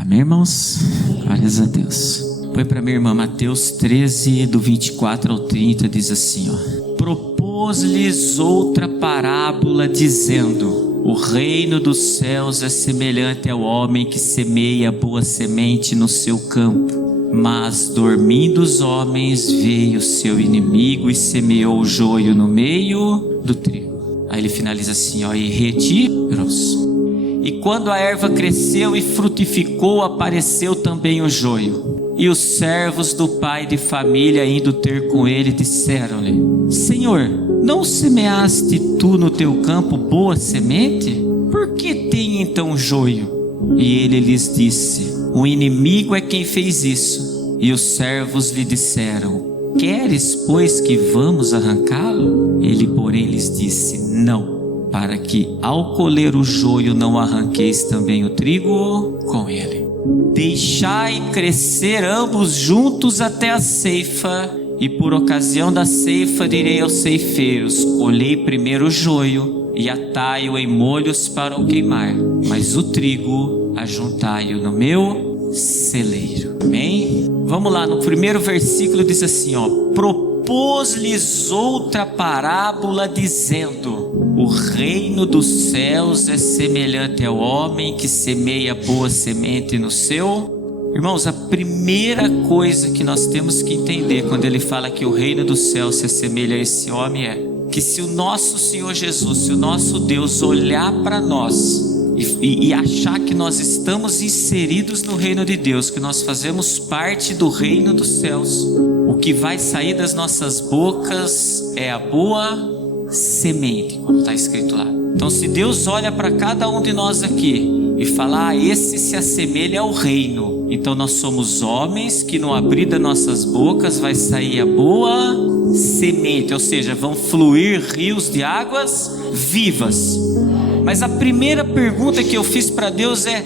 Amém, irmãos? Glórias a Deus. Põe para minha irmã Mateus 13, do 24 ao 30, diz assim, ó. Propôs-lhes outra parábola, dizendo: o reino dos céus é semelhante ao homem que semeia boa semente no seu campo. Mas, dormindo os homens, veio seu inimigo e semeou o joio no meio do trigo. Aí ele finaliza assim, ó. E retirou-se. E quando a erva cresceu e frutificou, apareceu também o joio. E os servos do pai de família, indo ter com ele, disseram-lhe: Senhor, não semeaste tu no teu campo boa semente? Por que tem então joio? E ele lhes disse: o inimigo é quem fez isso. E os servos lhe disseram: queres, pois, que vamos arrancá-lo? Ele, porém, lhes disse: não, para que ao colher o joio não arranqueis também o trigo com ele. Deixai crescer ambos juntos até a ceifa, e por ocasião da ceifa direi aos ceifeiros: colhei primeiro o joio e atai-o em molhos para o queimar, mas o trigo ajuntai-o no meu celeiro. Amém? Vamos lá, no primeiro versículo diz assim, ó: propôs-lhes outra parábola, dizendo: o reino dos céus é semelhante ao homem que semeia boa semente no seu... Irmãos, a primeira coisa que nós temos que entender quando ele fala que o reino dos céus se assemelha a esse homem é que se o nosso Senhor Jesus, se o nosso Deus olhar para nós e achar que nós estamos inseridos no reino de Deus, que nós fazemos parte do reino dos céus, o que vai sair das nossas bocas é a boa semente, como está escrito lá. Então, se Deus olha para cada um de nós aqui e fala: esse se assemelha ao reino, então nós somos homens que no abrir das nossas bocas vai sair a boa semente, ou seja, vão fluir rios de águas vivas. Mas a primeira pergunta que eu fiz para Deus é: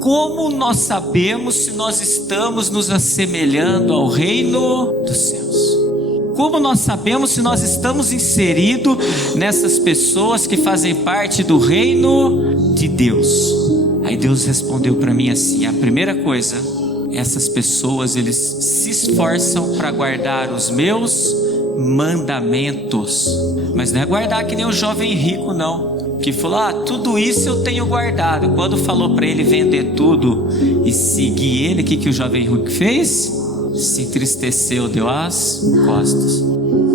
como nós sabemos se nós estamos nos assemelhando ao reino dos céus? Como nós sabemos se nós estamos inseridos nessas pessoas que fazem parte do reino de Deus? Aí Deus respondeu para mim assim: a primeira coisa, essas pessoas, eles se esforçam para guardar os meus mandamentos. Mas não é guardar que nem o jovem rico não, que falou: tudo isso eu tenho guardado. Quando falou para ele vender tudo e seguir ele, o que o jovem rico fez? Se entristeceu, deu as costas.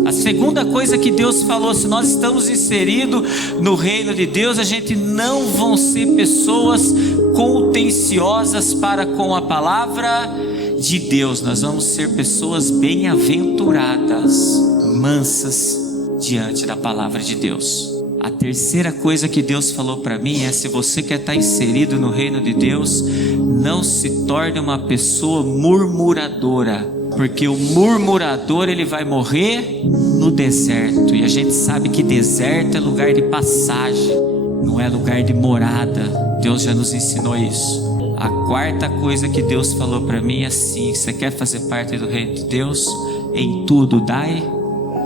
A segunda coisa que Deus falou: se nós estamos inseridos no reino de Deus, a gente não vão ser pessoas contenciosas para com a palavra de Deus. Nós vamos ser pessoas bem-aventuradas, mansas diante da palavra de Deus. A terceira coisa que Deus falou para mim é: se você quer estar inserido no reino de Deus, não se torne uma pessoa murmuradora, porque o murmurador, ele vai morrer no deserto, e a gente sabe que deserto é lugar de passagem, não é lugar de morada. Deus já nos ensinou isso. A quarta coisa que Deus falou para mim é assim: você quer fazer parte do reino de Deus? Em tudo dai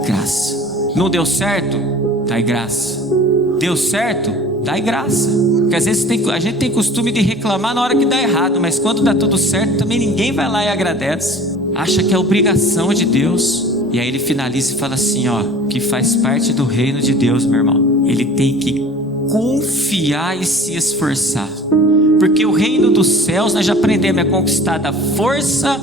graça. Não deu certo? Dai graça. Deu certo? Dai graça. Porque às vezes a gente tem costume de reclamar na hora que dá errado, mas quando dá tudo certo também ninguém vai lá e agradece. Acha que é obrigação de Deus. E aí ele finaliza e fala assim, ó: que faz parte do reino de Deus, meu irmão, ele tem que confiar e se esforçar. Porque o reino dos céus, nós já aprendemos, é conquistado a força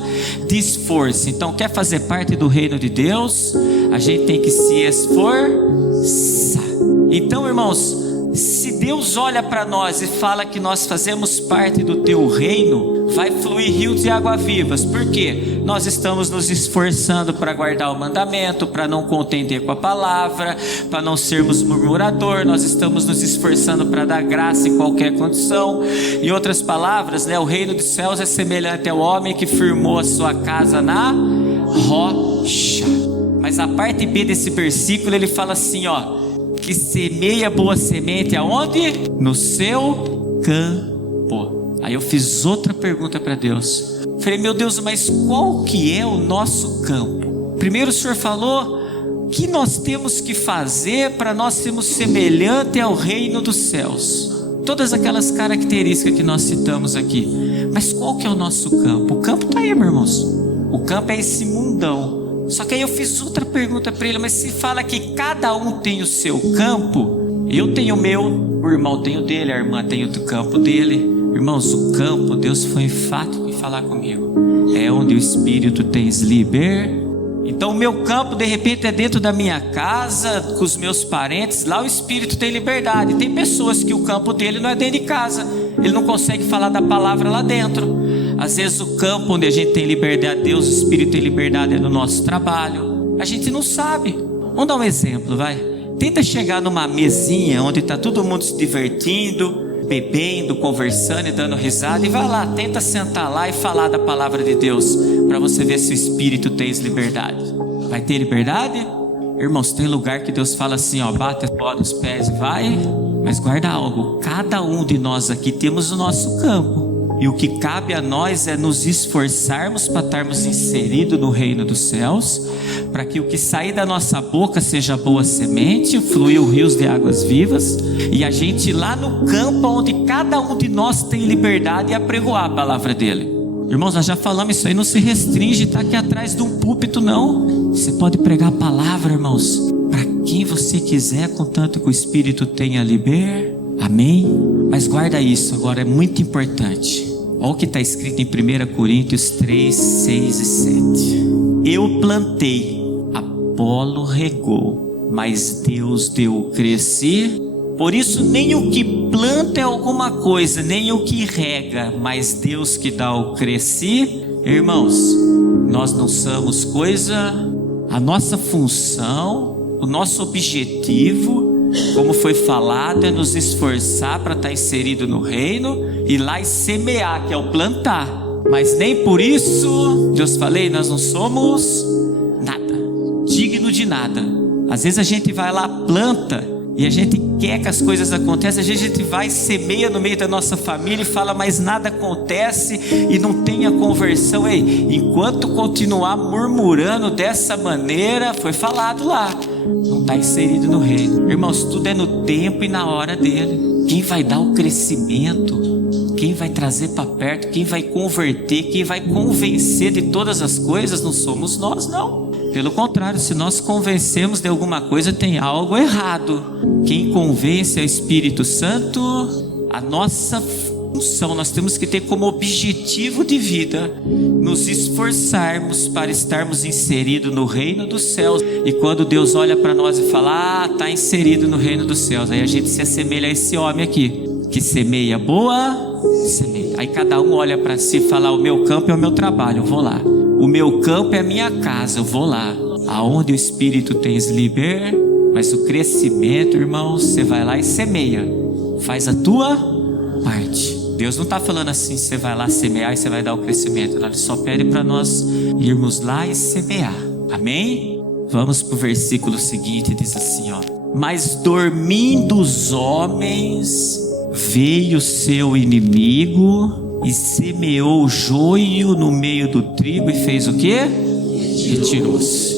de esforço. Então, quer fazer parte do reino de Deus, a gente tem que se esforçar. Então, irmãos, se Deus olha para nós e fala que nós fazemos parte do teu reino, vai fluir rios de água vivas. Por quê? Nós estamos nos esforçando para guardar o mandamento, para não contender com a palavra, para não sermos murmurador. Nós estamos nos esforçando para dar graça em qualquer condição. Em outras palavras, o reino dos céus é semelhante ao homem que firmou a sua casa na rocha. Mas a parte B desse versículo, ele fala assim, ó: que semeia boa semente aonde? No seu campo. Aí eu fiz outra pergunta para Deus. Falei: meu Deus, mas qual que é o nosso campo? Primeiro o Senhor falou que nós temos que fazer para nós sermos semelhante ao reino dos céus. todas aquelas características que nós citamos aqui. Mas qual que é o nosso campo? O campo está aí, meus irmãos. O campo é esse mundão. Só que aí eu fiz outra pergunta para ele, mas se fala que cada um tem o seu campo, eu tenho o meu, o irmão tem o dele, a irmã tem o campo dele. Irmãos, o campo, Deus foi enfático em falar comigo, é onde o Espírito tem liberdade. Então o meu campo de repente é dentro da minha casa, com os meus parentes. Lá o Espírito tem liberdade. Tem pessoas que o campo dele não é dentro de casa, ele não consegue falar da palavra lá dentro. Às vezes o campo onde a gente tem liberdade, Deus, o Espírito tem liberdade, é no nosso trabalho. A gente não sabe. Vamos dar um exemplo, vai. Tenta chegar numa mesinha onde está todo mundo se divertindo, bebendo, conversando e dando risada, e vai lá, tenta sentar lá e falar da palavra de Deus, para você ver se o Espírito tem liberdade. Vai ter liberdade? Irmãos, tem lugar que Deus fala assim, ó, bate a pó nos pés e vai. Mas guarda algo, cada um de nós aqui temos o nosso campo, e o que cabe a nós é nos esforçarmos para estarmos inseridos no reino dos céus, para que o que sair da nossa boca seja boa semente, fluir rios de águas vivas, e a gente ir lá no campo onde cada um de nós tem liberdade e apregoar a palavra dele. Irmãos, nós já falamos, isso aí não se restringe, está aqui atrás de um púlpito não. Você pode pregar a palavra, irmãos, para quem você quiser, contanto que o Espírito tenha liberdade. Amém? Mas guarda isso, agora é muito importante. Olha o que está escrito em 1 Coríntios 3, 6 e 7. Eu plantei, Apolo regou, mas Deus deu o crescer. Por isso nem o que planta é alguma coisa, nem o que rega, mas Deus que dá o crescer. Irmãos, nós não somos coisa. A nossa função, o nosso objetivo, como foi falado, é nos esforçar para estar inserido no reino, ir lá e semear, que é o plantar. Mas nem por isso, Deus falei, nós não somos nada, digno de nada. Às vezes a gente vai lá, planta, e a gente quer que as coisas aconteçam. Às vezes a gente vai e semeia no meio da nossa família e fala, mas nada acontece e não tem a conversão. Ei, enquanto continuar murmurando dessa maneira, foi falado lá, não está inserido no reino. Irmãos, tudo é no tempo e na hora dele. Quem vai dar o crescimento, quem vai trazer para perto, quem vai converter, quem vai convencer de todas as coisas, não somos nós não. Pelo contrário, se nós convencemos de alguma coisa, tem algo errado. Quem convence é o Espírito Santo. A nossa função, nós temos que ter como objetivo de vida nos esforçarmos para estarmos inseridos no reino dos céus. E quando Deus olha para nós e fala, está inserido no reino dos céus, aí a gente se assemelha a esse homem aqui, que semeia boa semeia. Aí cada um olha para si e fala, o meu campo é o meu trabalho, eu vou lá. O meu campo é a minha casa, eu vou lá. Aonde o Espírito tem liberdade, mas o crescimento, irmãos, você vai lá e semeia. Faz a tua parte. Deus não está falando assim, você vai lá semear e você vai dar o crescimento. Ele só pede para nós irmos lá e semear. Amém? Vamos para o versículo seguinte, diz assim, ó. Mas dormindo os homens, veio seu inimigo e semeou o joio no meio do trigo e fez o quê? Retirou-se.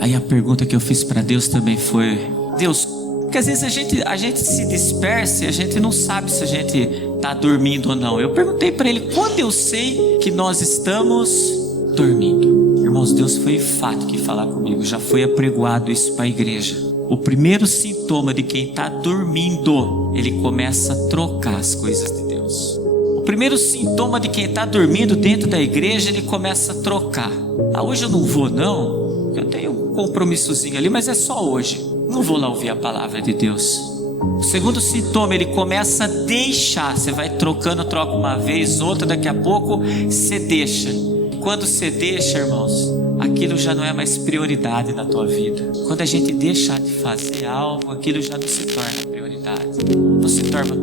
Aí a pergunta que eu fiz para Deus também foi, Deus, porque às vezes a gente se dispersa e a gente não sabe se a gente está dormindo ou não. Eu perguntei para ele, quando eu sei que nós estamos dormindo? Irmãos, Deus foi enfático em falar comigo, já foi apregoado isso para a igreja. O primeiro sintoma de quem está dormindo, ele começa a trocar as coisas de Deus. O primeiro sintoma de quem está dormindo dentro da igreja, ele começa a trocar. Hoje eu não vou não, eu tenho um compromissozinho ali, mas é só hoje. Não vou lá ouvir a palavra de Deus. O segundo sintoma, ele começa a deixar. Você vai trocando, troca uma vez, outra, daqui a pouco você deixa. Quando você deixa, irmãos, aquilo já não é mais prioridade na tua vida. Quando a gente deixa de fazer algo, aquilo já não se torna prioridade, não se torna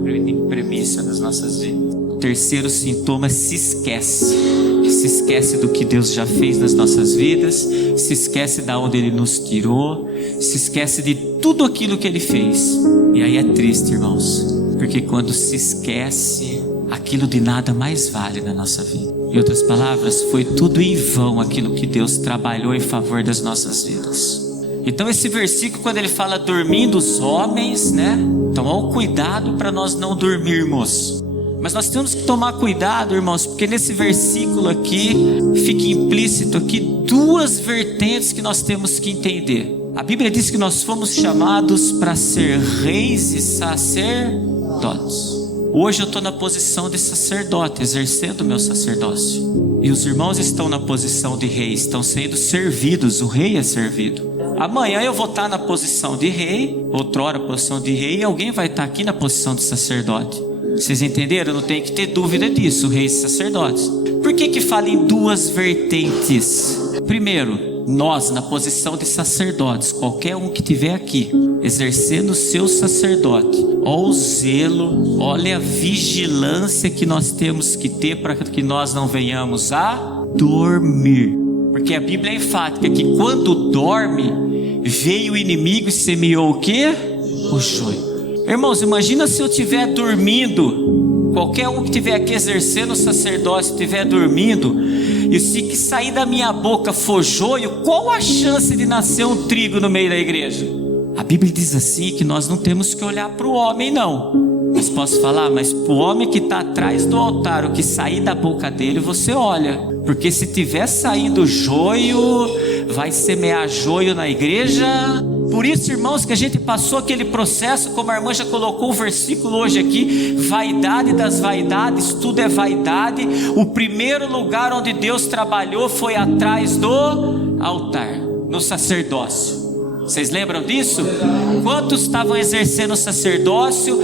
premissa das nossas vidas. O terceiro sintoma, se esquece do que Deus já fez nas nossas vidas, se esquece de onde Ele nos tirou, se esquece de tudo aquilo que Ele fez. E aí é triste, irmãos, porque quando se esquece, aquilo de nada mais vale na nossa vida. Em outras palavras, foi tudo em vão aquilo que Deus trabalhou em favor das nossas vidas. Então esse versículo, quando ele fala dormindo os homens, né? Então olha o cuidado para nós não dormirmos. Mas nós temos que tomar cuidado, irmãos, porque nesse versículo aqui fica implícito aqui duas vertentes que nós temos que entender. A Bíblia diz que nós fomos chamados para ser reis e sacerdotes. Hoje eu estou na posição de sacerdote, exercendo o meu sacerdócio. E os irmãos estão na posição de rei, estão sendo servidos, o rei é servido. Amanhã eu vou estar na posição de rei, outrora a posição de rei, e alguém vai estar aqui na posição de sacerdote. Vocês entenderam? Não tem que ter dúvida disso, reis e sacerdotes. Por que fala em duas vertentes? Primeiro, nós na posição de sacerdotes, qualquer um que estiver aqui, exercendo o seu sacerdote, olha o zelo, olha a vigilância que nós temos que ter para que nós não venhamos a dormir. Porque a Bíblia é enfática que quando dorme, veio o inimigo e semeou o quê? O joio. Irmãos, imagina se eu estiver dormindo, qualquer um que estiver aqui exercendo o sacerdócio estiver dormindo, e se que sair da minha boca for joio, qual a chance de nascer um trigo no meio da igreja? A Bíblia diz assim que nós não temos que olhar para o homem não. Mas posso falar, mas para o homem que está atrás do altar, o que sair da boca dele você olha. Porque se tiver saindo joio, vai semear joio na igreja. Por isso, irmãos, que a gente passou aquele processo, como a irmã já colocou o versículo hoje aqui, vaidade das vaidades, tudo é vaidade. O primeiro lugar onde Deus trabalhou foi atrás do altar, no sacerdócio. Vocês lembram disso? Quantos estavam exercendo o sacerdócio?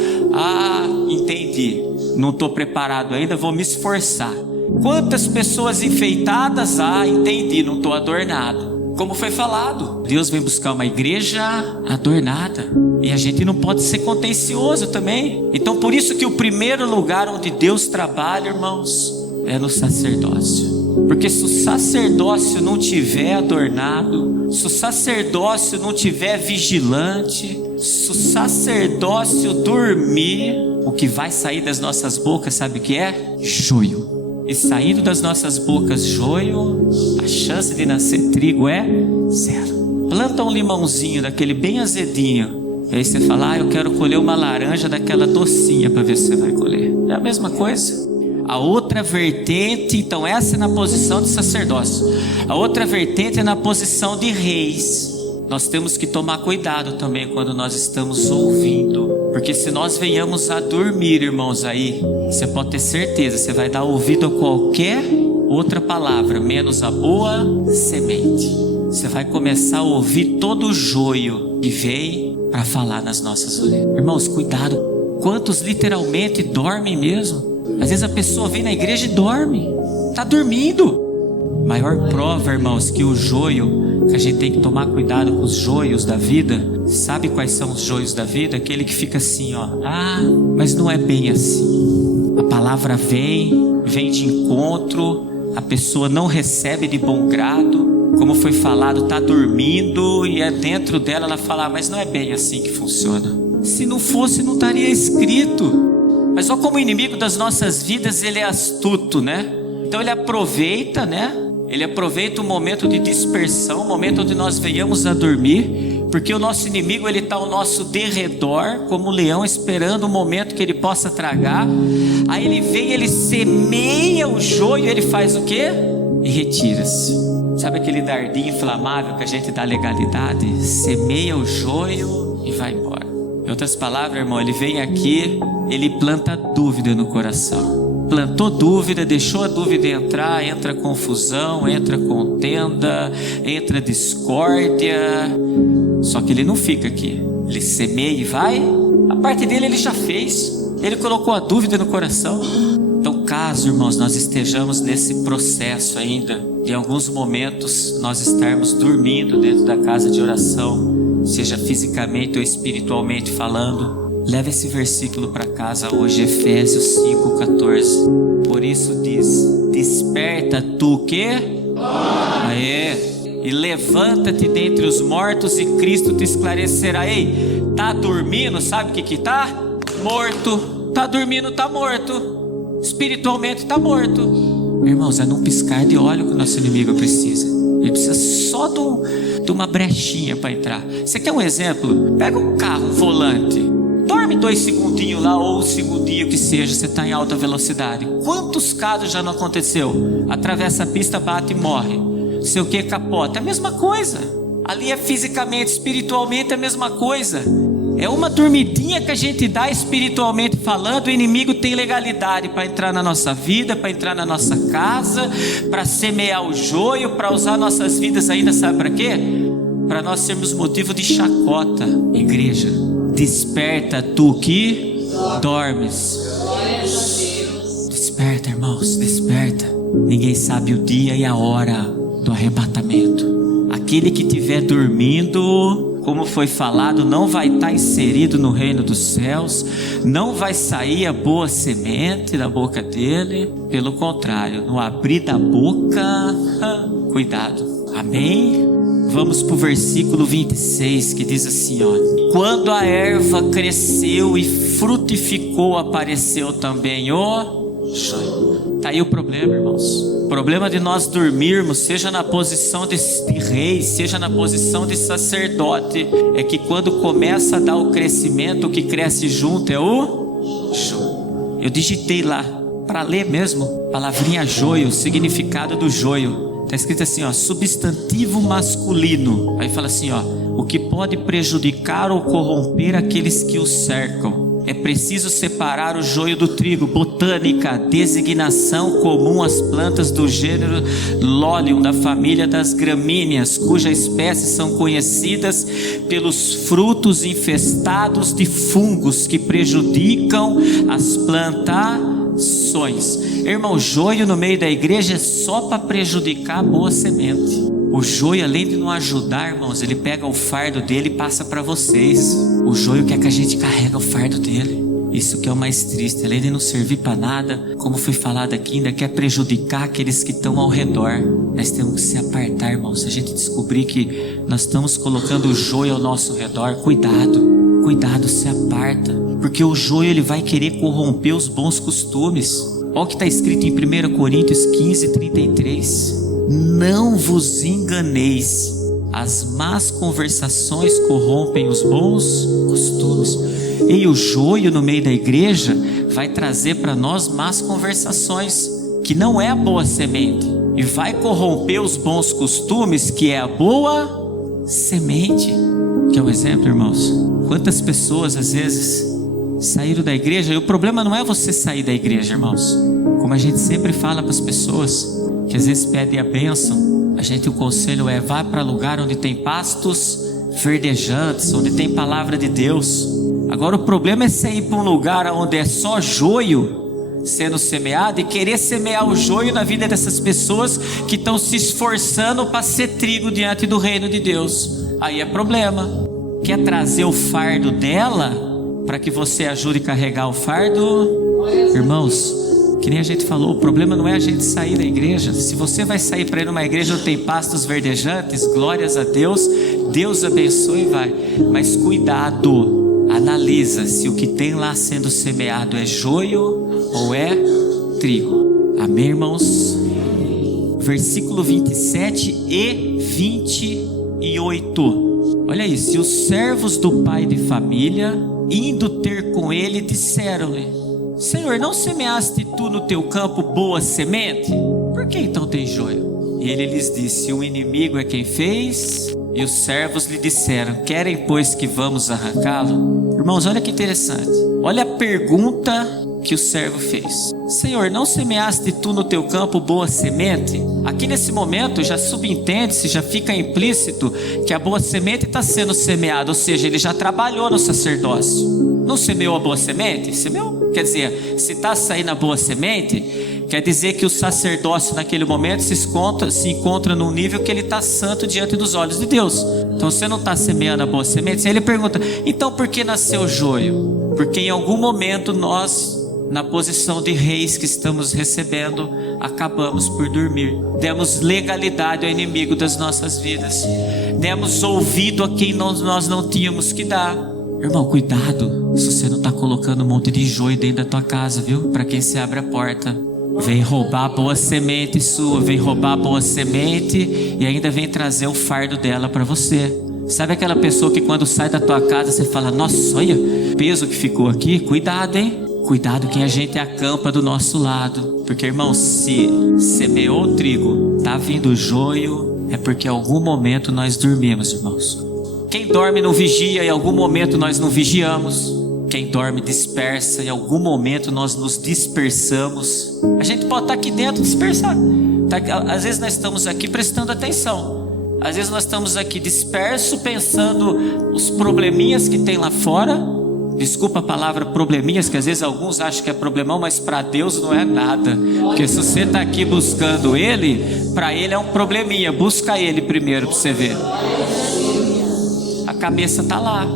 Entendi, não estou preparado ainda, vou me esforçar. Quantas pessoas enfeitadas? Entendi, não estou adornado. Como foi falado, Deus vem buscar uma igreja adornada. E a gente não pode ser contencioso também. Então por isso que o primeiro lugar onde Deus trabalha, irmãos, é no sacerdócio. Porque se o sacerdócio não tiver adornado, se o sacerdócio não tiver vigilante, se o sacerdócio dormir, o que vai sair das nossas bocas, sabe o que é? Joio. E saindo das nossas bocas joio, a chance de nascer trigo é zero. Planta um limãozinho daquele bem azedinho, e aí você fala, eu quero colher uma laranja daquela docinha para ver se você vai colher. É a mesma coisa. A outra vertente, então essa é na posição de sacerdócio. A outra vertente é na posição de reis. Nós temos que tomar cuidado também quando nós estamos ouvindo. Porque se nós venhamos a dormir, irmãos, aí, você pode ter certeza, você vai dar ouvido a qualquer outra palavra, menos a boa semente. Você vai começar a ouvir todo o joio que vem para falar nas nossas orelhas. Irmãos, cuidado. Quantos literalmente dormem mesmo? Às vezes a pessoa vem na igreja e dorme. Está dormindo. Maior prova, irmãos, que o joio, que a gente tem que tomar cuidado com os joios da vida. Sabe quais são os joios da vida? Aquele que fica assim, mas não é bem assim. A palavra vem de encontro, a pessoa não recebe de bom grado, como foi falado, está dormindo, e é dentro dela ela fala, mas não é bem assim que funciona. Se não fosse, não estaria escrito. Mas olha como o inimigo das nossas vidas, ele é astuto, né? Então ele aproveita, né? Ele aproveita o momento de dispersão, o momento onde nós venhamos a dormir, porque o nosso inimigo, ele está ao nosso derredor, como um leão esperando o momento que ele possa tragar. Aí ele vem, ele semeia o joio, ele faz o quê? E retira-se. Sabe aquele dardinho inflamável que a gente dá legalidade? Semeia o joio e vai embora. Em outras palavras, irmão, ele vem aqui, ele planta dúvida no coração. Plantou dúvida, deixou a dúvida entrar, entra confusão, entra contenda, entra discórdia. Só que ele não fica aqui, ele semeia e vai. A parte dele ele já fez, ele colocou a dúvida no coração. Então caso, irmãos, nós estejamos nesse processo ainda, de alguns momentos nós estarmos dormindo dentro da casa de oração, seja fisicamente ou espiritualmente falando, leve esse versículo para casa hoje, Efésios 5,14. Por isso diz, desperta tu o quê? E levanta-te dentre os mortos e Cristo te esclarecerá. Ei, tá dormindo, sabe o que tá? Morto. Tá dormindo, tá morto. Espiritualmente tá morto. Irmãos, é num piscar de olho que o nosso inimigo precisa. Ele precisa só de uma brechinha para entrar. Você quer um exemplo? Pega um carro, um volante, dorme 2 segundinhos lá, ou 1 segundinho que seja, você está em alta velocidade. Quantos casos já não aconteceu? Atravessa a pista, bate e morre. Sei o que, capota. É a mesma coisa. Ali é fisicamente, espiritualmente é a mesma coisa. É uma dormidinha que a gente dá espiritualmente falando. O inimigo tem legalidade para entrar na nossa vida, para entrar na nossa casa, para semear o joio, para usar nossas vidas ainda, sabe para quê? Para nós sermos motivo de chacota. Igreja, desperta tu que dormes. Desperta, irmãos, desperta. Ninguém sabe o dia e a hora do arrebatamento. Aquele que estiver dormindo, como foi falado, não vai estar inserido no reino dos céus, não vai sair a boa semente da boca dele. Pelo contrário, no abrir da boca, cuidado. Amém? Vamos para o versículo 26, que diz assim, ó: quando a erva cresceu e frutificou, apareceu também o joio. Está aí o problema, irmãos. O problema de nós dormirmos, seja na posição de rei, seja na posição de sacerdote, é que quando começa a dar o crescimento, o que cresce junto é o joio. Eu digitei lá, para ler mesmo, palavrinha joio, o significado do joio. Está escrito assim, ó, substantivo masculino. Aí fala assim, ó, o que pode prejudicar ou corromper aqueles que o cercam. É preciso separar o joio do trigo. Botânica, designação comum às plantas do gênero Lolium, da família das gramíneas, cujas espécies são conhecidas pelos frutos infestados de fungos que prejudicam as plantações. Irmão, joio no meio da igreja é só para prejudicar a boa semente. O joio, além de não ajudar, irmãos, ele pega o fardo dele e passa para vocês. O joio quer que a gente carrega o fardo dele. Isso que é o mais triste. Além de não servir para nada, como foi falado aqui, ainda quer prejudicar aqueles que estão ao redor. Nós temos que se apartar, irmãos. Se a gente descobrir que nós estamos colocando o joio ao nosso redor, cuidado. Cuidado, se aparta. Porque o joio, ele vai querer corromper os bons costumes. Olha o que está escrito em 1 Coríntios 15, 33. Não vos enganeis, as más conversações corrompem os bons costumes. E o joio no meio da igreja vai trazer para nós más conversações, que não é a boa semente, e vai corromper os bons costumes, que é a boa semente. Que é um exemplo, irmãos. Quantas pessoas às vezes saíram da igreja, e o problema não é você sair da igreja, irmãos. Como a gente sempre fala para as pessoas que às vezes pedem a bênção, o conselho é: vá para lugar onde tem pastos verdejantes, onde tem palavra de Deus. Agora o problema é você ir para um lugar onde é só joio sendo semeado e querer semear o joio na vida dessas pessoas que estão se esforçando para ser trigo diante do reino de Deus. Aí é problema. Quer trazer o fardo dela para que você ajude a carregar o fardo? Irmãos, que nem a gente falou, o problema não é a gente sair da igreja. Se você vai sair para ir numa igreja onde tem pastos verdejantes, glórias a Deus, Deus abençoe e vai. Mas cuidado, analisa se o que tem lá sendo semeado é joio ou é trigo. Amém, irmãos? Versículo 27 e 28. Olha isso. E os servos do pai de família, indo ter com ele, disseram-lhe: Senhor, não semeaste tu no teu campo boa semente? Por que então tem joio? E ele lhes disse: o inimigo é quem fez. E os servos lhe disseram: querem pois que vamos arrancá-lo? Irmãos, olha que interessante. Olha a pergunta que o servo fez: Senhor, não semeaste tu no teu campo boa semente? Aqui nesse momento já subentende-se, já fica implícito que a boa semente está sendo semeada. Ou seja, ele já trabalhou no sacerdócio. Não semeou a boa semente? Semeou. Quer dizer, se está saindo a boa semente, quer dizer que o sacerdócio naquele momento se encontra num nível que ele está santo diante dos olhos de Deus. Então você não está semeando a boa semente. Aí ele pergunta: então por que nasceu joio? Porque em algum momento nós, na posição de reis que estamos recebendo, acabamos por dormir. Demos legalidade ao inimigo das nossas vidas. Demos ouvido a quem nós não tínhamos que dar. Irmão, cuidado se você não está colocando um monte de joio dentro da tua casa, viu? Para quem se abre a porta. Vem roubar boa semente sua, vem roubar boa semente e ainda vem trazer o fardo dela para você. Sabe aquela pessoa que quando sai da tua casa você fala: nossa, olha o peso que ficou aqui? Cuidado, hein? Cuidado quem a gente acampa do nosso lado. Porque, irmão, se semeou o trigo, tá vindo o joio, é porque em algum momento nós dormimos, irmãos. Quem dorme não vigia, em algum momento nós não vigiamos. Quem dorme dispersa, em algum momento nós nos dispersamos. A gente pode estar aqui dentro dispersado. Às vezes nós estamos aqui prestando atenção. Às vezes nós estamos aqui disperso, pensando os probleminhas que tem lá fora. Desculpa a palavra probleminhas, que às vezes alguns acham que é problemão, mas para Deus não é nada. Porque se você está aqui buscando Ele, para Ele é um probleminha. Busca Ele primeiro para você ver. A cabeça está lá.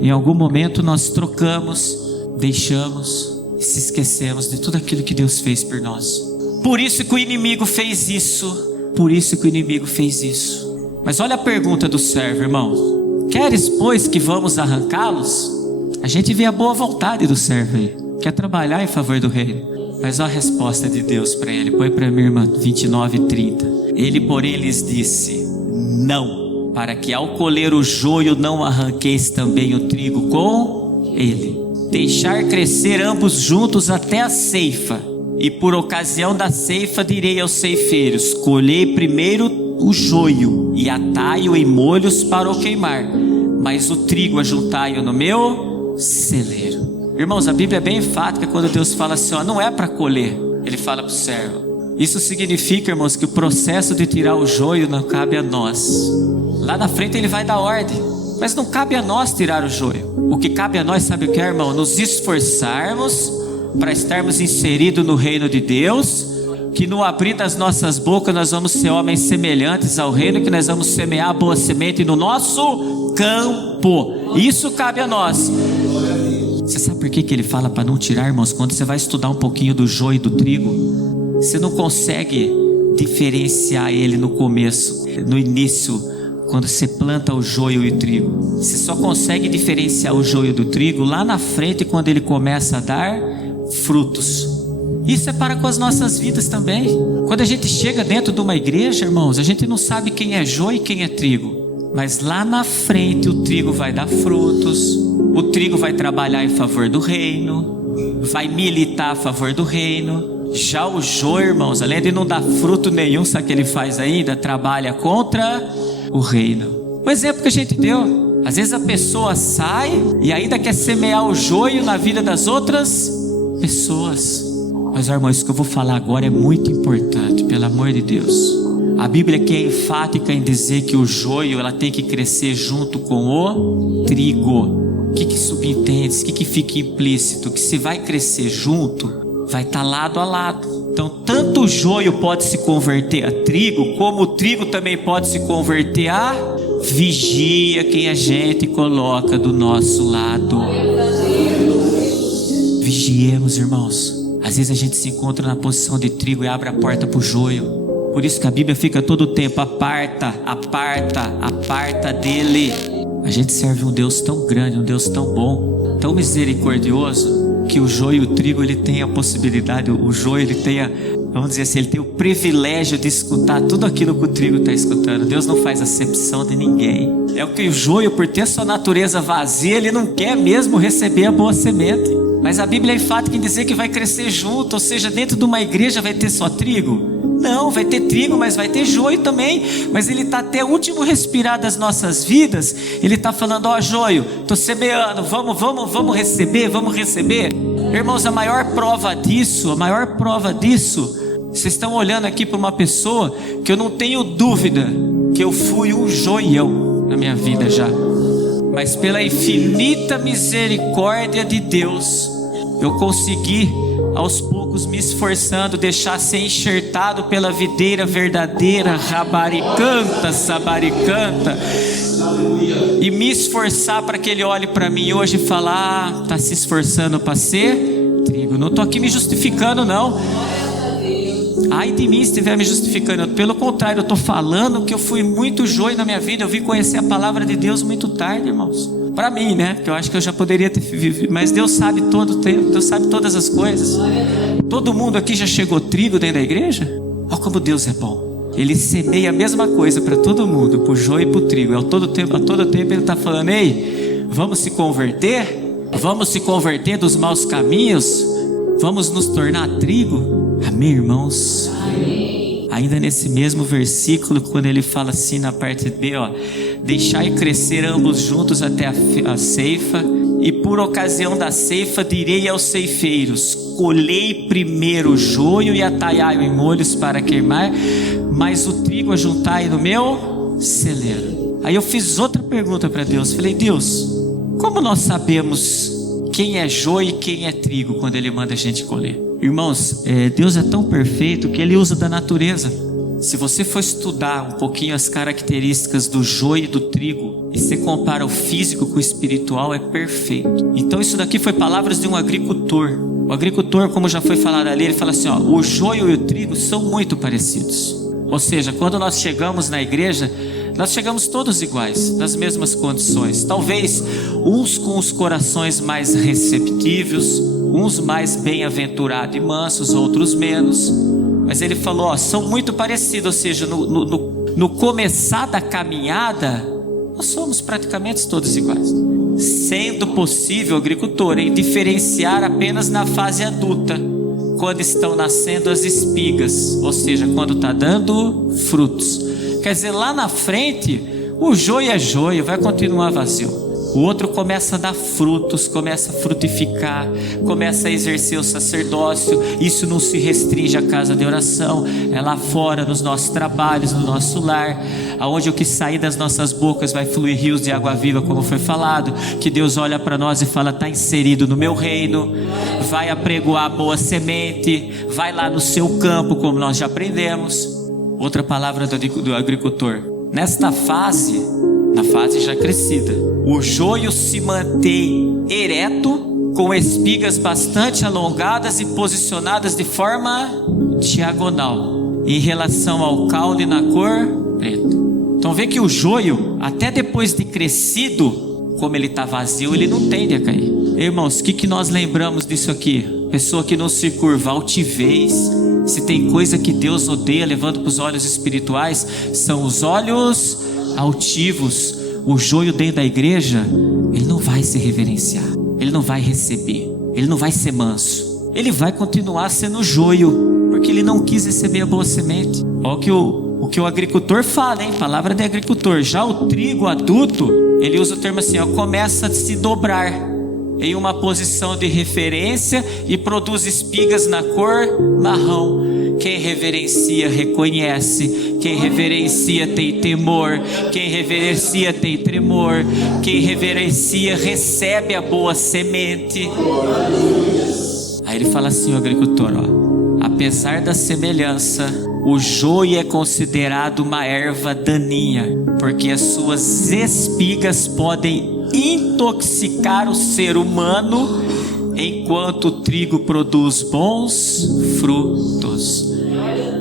Em algum momento nós trocamos, deixamos e se esquecemos de tudo aquilo que Deus fez por nós. Por isso que o inimigo fez isso. Por isso que o inimigo fez isso. Mas olha a pergunta do servo, irmão. Queres, pois, que vamos arrancá-los? A gente vê a boa vontade do servo aí. Quer trabalhar em favor do reino. Mas olha a resposta de Deus para ele. Põe para mim, irmã, 29 e 30. Ele, porém, lhes disse: não. Para que ao colher o joio não arranqueis também o trigo com ele. Deixar crescer ambos juntos até a ceifa. E por ocasião da ceifa direi aos ceifeiros: colhei primeiro o joio e atai-o em molhos para o queimar, mas o trigo ajuntai-o no meu celeiro. Irmãos, a Bíblia é bem enfática quando Deus fala assim, ó, não é para colher. Ele fala para o servo. Isso significa, irmãos, que o processo de tirar o joio não cabe a nós. Lá na frente ele vai dar ordem, mas não cabe a nós tirar o joio. O que cabe a nós, sabe o que é, irmão? Nos esforçarmos para estarmos inseridos no reino de Deus, que no abrir das nossas bocas nós vamos ser homens semelhantes ao reino, que nós vamos semear a boa semente no nosso campo. Isso cabe a nós. Você sabe por que ele fala para não tirar, irmãos? Quando você vai estudar um pouquinho do joio e do trigo, você não consegue diferenciar ele no começo, no início, quando você planta o joio e o trigo. Você só consegue diferenciar o joio do trigo lá na frente, quando ele começa a dar frutos. Isso é para com as nossas vidas também. Quando a gente chega dentro de uma igreja, irmãos, a gente não sabe quem é joio e quem é trigo. Mas lá na frente o trigo vai dar frutos. O trigo vai trabalhar em favor do reino, vai militar a favor do reino. Já o joio, irmãos, além de não dar fruto nenhum, sabe o que ele faz ainda? Trabalha contra o reino. O exemplo que a gente deu, às vezes a pessoa sai e ainda quer semear o joio na vida das outras pessoas. Mas, irmão, isso que eu vou falar agora é muito importante, pelo amor de Deus. A Bíblia aqui é enfática em dizer que o joio, ela tem que crescer junto com o trigo. O que subentende? O que fica implícito? Que se vai crescer junto, vai estar lado a lado. Então, tanto o joio pode se converter a trigo, como o trigo também pode se converter a vigia, quem a gente coloca do nosso lado. Vigiemos, irmãos. Às vezes a gente se encontra na posição de trigo e abre a porta para o joio. Por isso que a Bíblia fica todo o tempo: aparta, aparta, aparta dele. A gente serve um Deus tão grande, um Deus tão bom, tão misericordioso, que o joio e o trigo, ele tem a possibilidade, o joio, ele tem vamos dizer assim, ele tem o privilégio de escutar tudo aquilo que o trigo está escutando. Deus não faz acepção de ninguém. É o que o joio, por ter sua natureza vazia, ele não quer mesmo receber a boa semente. Mas a Bíblia é enfática em dizer que vai crescer junto, ou seja, dentro de uma igreja vai ter só trigo? Não, vai ter trigo, mas vai ter joio também. Mas ele está até o último respirar das nossas vidas, ele está falando: ó, joio, estou semeando, vamos receber, vamos receber. Irmãos, a maior prova disso, vocês estão olhando aqui para uma pessoa que eu não tenho dúvida que eu fui um joião na minha vida já. Mas pela infinita misericórdia de Deus, eu consegui, aos poucos, me esforçando, deixar ser enxertado pela videira verdadeira, rabaricanta, sabaricanta, e me esforçar para que ele olhe para mim hoje e fale: ah, está se esforçando para ser trigo. Não estou aqui me justificando, não. Ai de mim se estiver me justificando. Pelo contrário, eu estou falando que eu fui muito joio na minha vida. Eu vim conhecer a palavra de Deus muito tarde, irmãos. Para mim, né? Porque eu acho que eu já poderia ter vivido. Mas Deus sabe todo o tempo. Deus sabe todas as coisas. Todo mundo aqui já chegou trigo dentro da igreja? Olha como Deus é bom. Ele semeia a mesma coisa para todo mundo, para o joio e para o trigo. A todo tempo Ele está falando: ei, vamos se converter? Vamos se converter dos maus caminhos? Vamos nos tornar trigo? Amém, irmãos? Amém. Ainda nesse mesmo versículo, quando ele fala assim na parte B, ó: deixai crescer ambos juntos até a ceifa, e por ocasião da ceifa direi aos ceifeiros: colhei primeiro o joio e ataiai-o em molhos para queimar, mas o trigo ajuntai no meu celeiro. Aí eu fiz outra pergunta para Deus. Falei: Deus, como nós sabemos quem é joio e quem é trigo quando Ele manda a gente colher? Irmãos, Deus é tão perfeito que Ele usa da natureza. Se você for estudar um pouquinho as características do joio e do trigo, e você compara o físico com o espiritual, é perfeito. Então isso daqui foi palavras de um agricultor. O agricultor, como já foi falado ali, ele fala assim, ó: o joio e o trigo são muito parecidos. Ou seja, quando nós chegamos na igreja, nós chegamos todos iguais, nas mesmas condições. Talvez uns com os corações mais receptivos, uns mais bem-aventurados e mansos, outros menos. Mas ele falou, ó, são muito parecidos. Ou seja, no começar da caminhada, nós somos praticamente todos iguais. Sendo possível, agricultor, em diferenciar apenas na fase adulta, quando estão nascendo as espigas, ou seja, quando está dando frutos. Quer dizer, lá na frente, o joio é joio, vai continuar vazio. O outro começa a dar frutos, começa a frutificar, começa a exercer o sacerdócio. Isso não se restringe à casa de oração, é lá fora, nos nossos trabalhos, no nosso lar, aonde o que sair das nossas bocas vai fluir rios de água viva, como foi falado. Que Deus olha para nós e fala: está inserido no meu reino. Vai apregoar a boa semente, vai lá no seu campo, como nós já aprendemos. Outra palavra do agricultor: nesta fase, na fase já crescida, o joio se mantém ereto, com espigas bastante alongadas e posicionadas de forma diagonal, em relação ao caule na cor preta. Então vê que o joio, até depois de crescido, como ele está vazio, ele não tende a cair. Irmãos, o que nós lembramos disso aqui? Pessoa que não se curva, altivez. Se tem coisa que Deus odeia, levando para os olhos espirituais, são os olhos altivos. O joio dentro da igreja, ele não vai se reverenciar, ele não vai receber, ele não vai ser manso, ele vai continuar sendo joio, porque ele não quis receber a boa semente. Olha o que o agricultor fala, hein? Palavra de agricultor. Já o trigo adulto, ele usa o termo assim, ó: começa a se dobrar em uma posição de referência e produz espigas na cor marrom. Quem reverencia reconhece, quem reverencia tem temor, quem reverencia tem tremor, quem reverencia recebe a boa semente. Aí ele fala assim, o agricultor, ó: apesar da semelhança, o joio é considerado uma erva daninha, porque as suas espigas podem intoxicar o ser humano, enquanto o trigo produz bons frutos.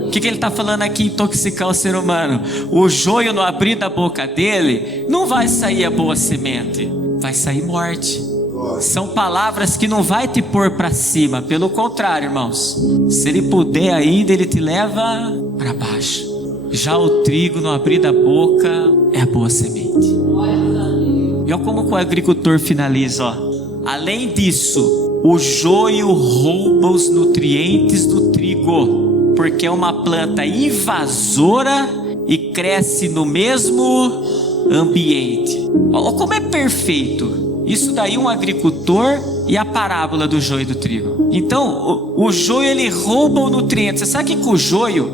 O que ele está falando aqui, intoxicar o ser humano? O joio, no abrir da boca dele, não vai sair a boa semente, vai sair morte. São palavras que não vai te pôr para cima, pelo contrário, irmãos, se ele puder ainda, ele te leva para baixo. Já o trigo, no abrir da boca, é a boa semente. E olha como o agricultor finaliza, ó: além disso, o joio rouba os nutrientes do trigo, porque é uma planta invasora e cresce no mesmo ambiente. Olha como é perfeito. Isso daí, um agricultor e a parábola do joio e do trigo. Então, o joio, ele rouba o nutriente. Você sabe o que o joio,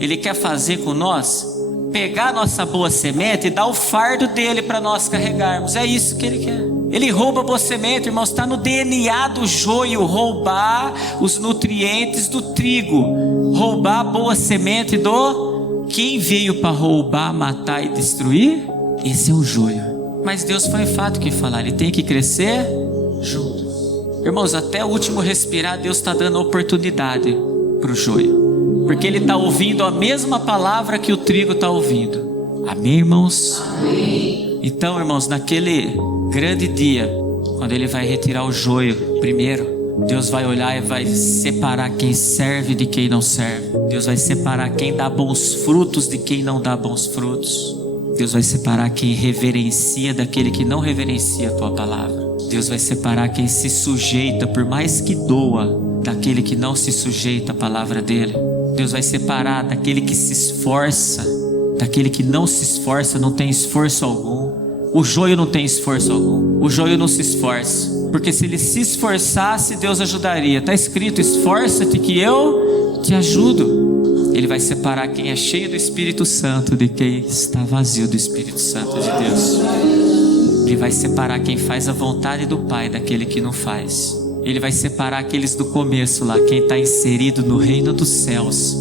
ele quer fazer com nós? Pegar a nossa boa semente e dar o fardo dele para nós carregarmos. É isso que ele quer. Ele rouba a boa semente, irmãos. Está no DNA do joio roubar os nutrientes do trigo, roubar a boa semente do... Quem veio para roubar, matar e destruir? Esse é o joio. Mas Deus foi fato que falar, ele tem que crescer junto. Irmãos, até o último respirar, Deus está dando oportunidade para o joio, porque ele está ouvindo a mesma palavra que o trigo está ouvindo. Amém, irmãos? Amém. Então, irmãos, naquele grande dia, quando Ele vai retirar o joio primeiro, Deus vai olhar e vai separar quem serve de quem não serve. Deus vai separar quem dá bons frutos de quem não dá bons frutos. Deus vai separar quem reverencia daquele que não reverencia a tua palavra. Deus vai separar quem se sujeita, por mais que doa, daquele que não se sujeita à palavra dele. Deus vai separar daquele que se esforça, daquele que não se esforça, não tem esforço algum. O joio não tem esforço algum. O joio não se esforça, porque se ele se esforçasse, Deus ajudaria. Está escrito: esforça-te que eu te ajudo. Ele vai separar quem é cheio do Espírito Santo de quem está vazio do Espírito Santo de Deus. Ele vai separar quem faz a vontade do Pai daquele que não faz. Ele vai separar aqueles do começo lá, quem está inserido no reino dos céus,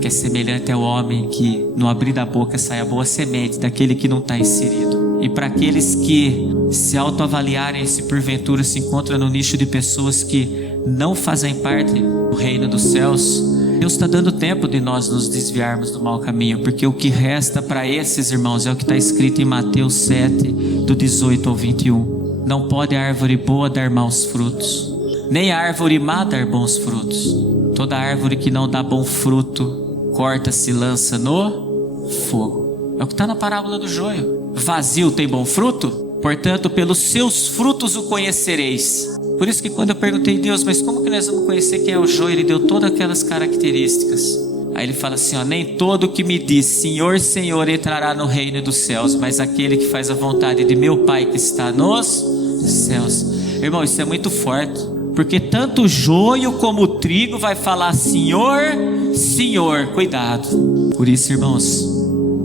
que é semelhante ao homem que no abrir da boca sai a boa semente, daquele que não está inserido. E para aqueles que se autoavaliarem, se porventura se encontram no nicho de pessoas que não fazem parte do reino dos céus, Deus está dando tempo de nós nos desviarmos do mau caminho, porque o que resta para esses irmãos é o que está escrito em Mateus 7, do 18 ao 21. Não pode a árvore boa dar maus frutos, nem a árvore má dar bons frutos. Toda árvore que não dá bom fruto, corta-se e lança no fogo. É o que está na parábola do joio. Vazio tem bom fruto? Portanto, pelos seus frutos o conhecereis. Por isso que quando eu perguntei a Deus, mas como que nós vamos conhecer quem é o joio? Ele deu todas aquelas características. Aí ele fala assim, ó, nem todo que me diz Senhor, Senhor entrará no reino dos céus, mas aquele que faz a vontade de meu Pai que está nos céus. Irmão, isso é muito forte, porque tanto o joio como o trigo vai falar Senhor, Senhor, cuidado. Por isso, irmãos,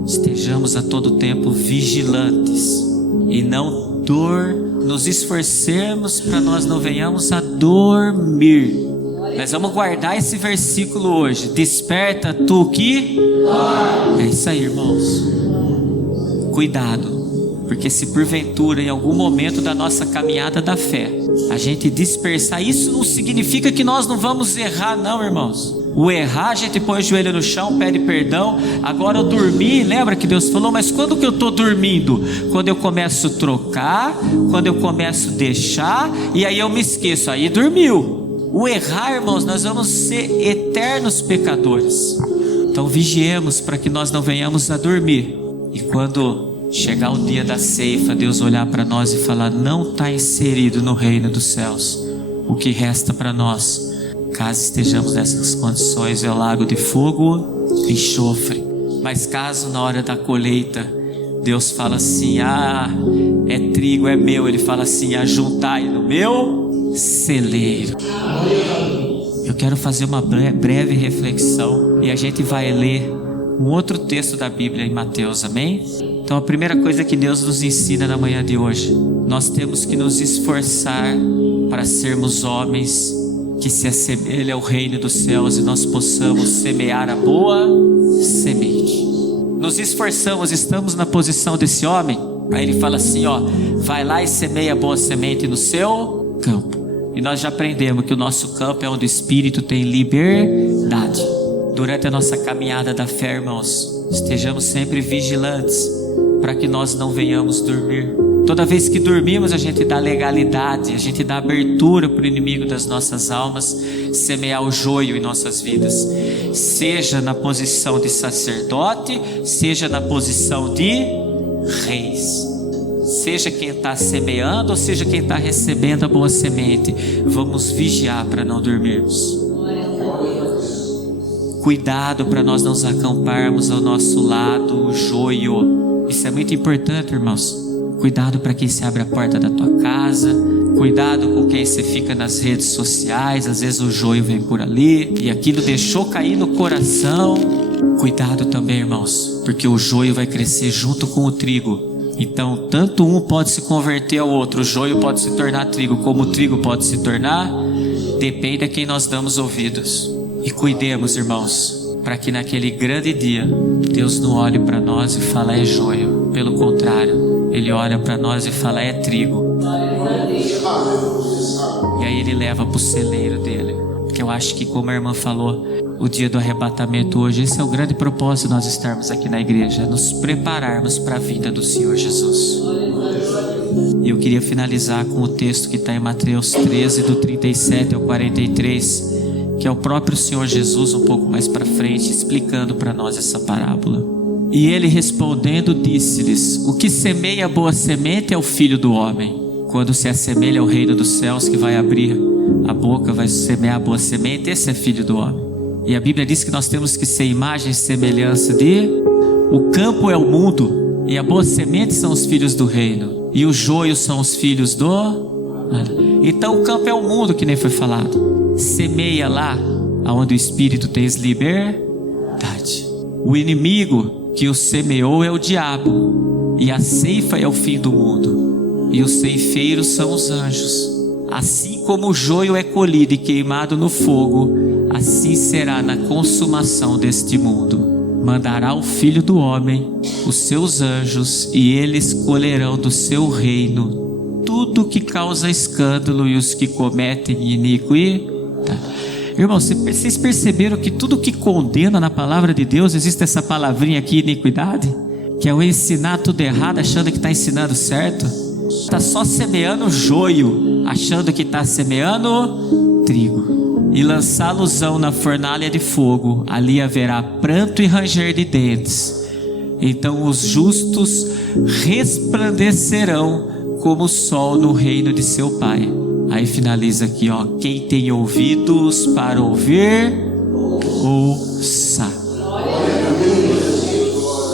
estejamos a todo tempo vigilantes e não nos esforcemos para nós não venhamos a dormir. Nós vamos guardar esse versículo hoje. Desperta tu que é isso aí, irmãos. Cuidado, porque se porventura em algum momento da nossa caminhada da fé a gente dispersar, isso não significa que nós não vamos errar, não, irmãos. O errar, a gente põe o joelho no chão, pede perdão. Agora eu dormi, lembra que Deus falou, mas quando que eu estou dormindo? Quando eu começo a trocar, quando eu começo a deixar, e aí eu me esqueço, aí dormiu. O errar, irmãos, nós vamos ser eternos pecadores. Então vigiemos para que nós não venhamos a dormir. E quando chegar o dia da ceifa, Deus olhar para nós e falar, não está inserido no reino dos céus. O que resta para nós, caso estejamos nessas condições, é o lago de fogo e enxofre. Mas caso na hora da colheita Deus fala assim, é trigo, é meu, Ele fala assim, ajuntai no meu celeiro. Eu quero fazer uma breve reflexão e a gente vai ler um outro texto da Bíblia em Mateus, amém? Então a primeira coisa que Deus nos ensina na manhã de hoje, nós temos que nos esforçar para sermos homens que se assemelha ao reino dos céus e nós possamos semear a boa semente. Nos esforçamos, estamos na posição desse homem. Aí ele fala assim, ó, vai lá e semeia a boa semente no seu campo. E nós já aprendemos que o nosso campo é onde o Espírito tem liberdade. Durante a nossa caminhada da fé, irmãos, estejamos sempre vigilantes para que nós não venhamos dormir. Toda vez que dormimos, a gente dá legalidade, a gente dá abertura para o inimigo das nossas almas semear o joio em nossas vidas. Seja na posição de sacerdote, seja na posição de reis. Seja quem está semeando ou seja quem está recebendo a boa semente. Vamos vigiar para não dormirmos. Cuidado para nós não acamparmos ao nosso lado o joio. Isso é muito importante, irmãos. Cuidado para quem se abre a porta da tua casa. Cuidado com quem você fica nas redes sociais. Às vezes o joio vem por ali e aquilo deixou cair no coração. Cuidado também, irmãos, porque o joio vai crescer junto com o trigo. Então tanto um pode se converter ao outro, o joio pode se tornar trigo, como o trigo pode se tornar, depende a quem nós damos ouvidos. E cuidemos, irmãos, para que naquele grande dia Deus não olhe para nós e fala é joio. Pelo contrário, Ele olha para nós e fala é trigo. E aí Ele leva para o celeiro dele. Porque eu acho que, como a irmã falou, o dia do arrebatamento hoje, esse é o grande propósito de nós estarmos aqui na igreja, nos prepararmos para a vinda do Senhor Jesus. E eu queria finalizar com o texto que está em Mateus 13, do 37 ao 43, que é o próprio Senhor Jesus, um pouco mais para frente, explicando para nós essa parábola. E ele respondendo disse-lhes: o que semeia a boa semente é o Filho do Homem. Quando se assemelha ao reino dos céus, que vai abrir a boca, vai semear a boa semente, esse é Filho do Homem. E a Bíblia diz que nós temos que ser imagem e semelhança de... O campo é o mundo, e a boa semente são os filhos do reino, e o joio são os filhos do... Então o campo é o mundo, que nem foi falado. Semeia lá onde o Espírito tem liberdade. O inimigo que o semeou é o diabo, e a ceifa é o fim do mundo, e os ceifeiros são os anjos. Assim como o joio é colhido e queimado no fogo, assim será na consumação deste mundo. Mandará o Filho do Homem os seus anjos, e eles colherão do seu reino tudo que causa escândalo e os que cometem iniquidade. Irmãos, vocês perceberam que tudo que condena na palavra de Deus, existe essa palavrinha aqui, iniquidade? Que é o ensinar tudo errado, achando que está ensinando certo. Está só semeando joio, achando que está semeando trigo. E lançá-los-ão na fornalha de fogo, ali haverá pranto e ranger de dentes. Então os justos resplandecerão como o sol no reino de seu Pai. Aí finaliza aqui, ó: quem tem ouvidos para ouvir, ouça.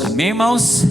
Amém, irmãos?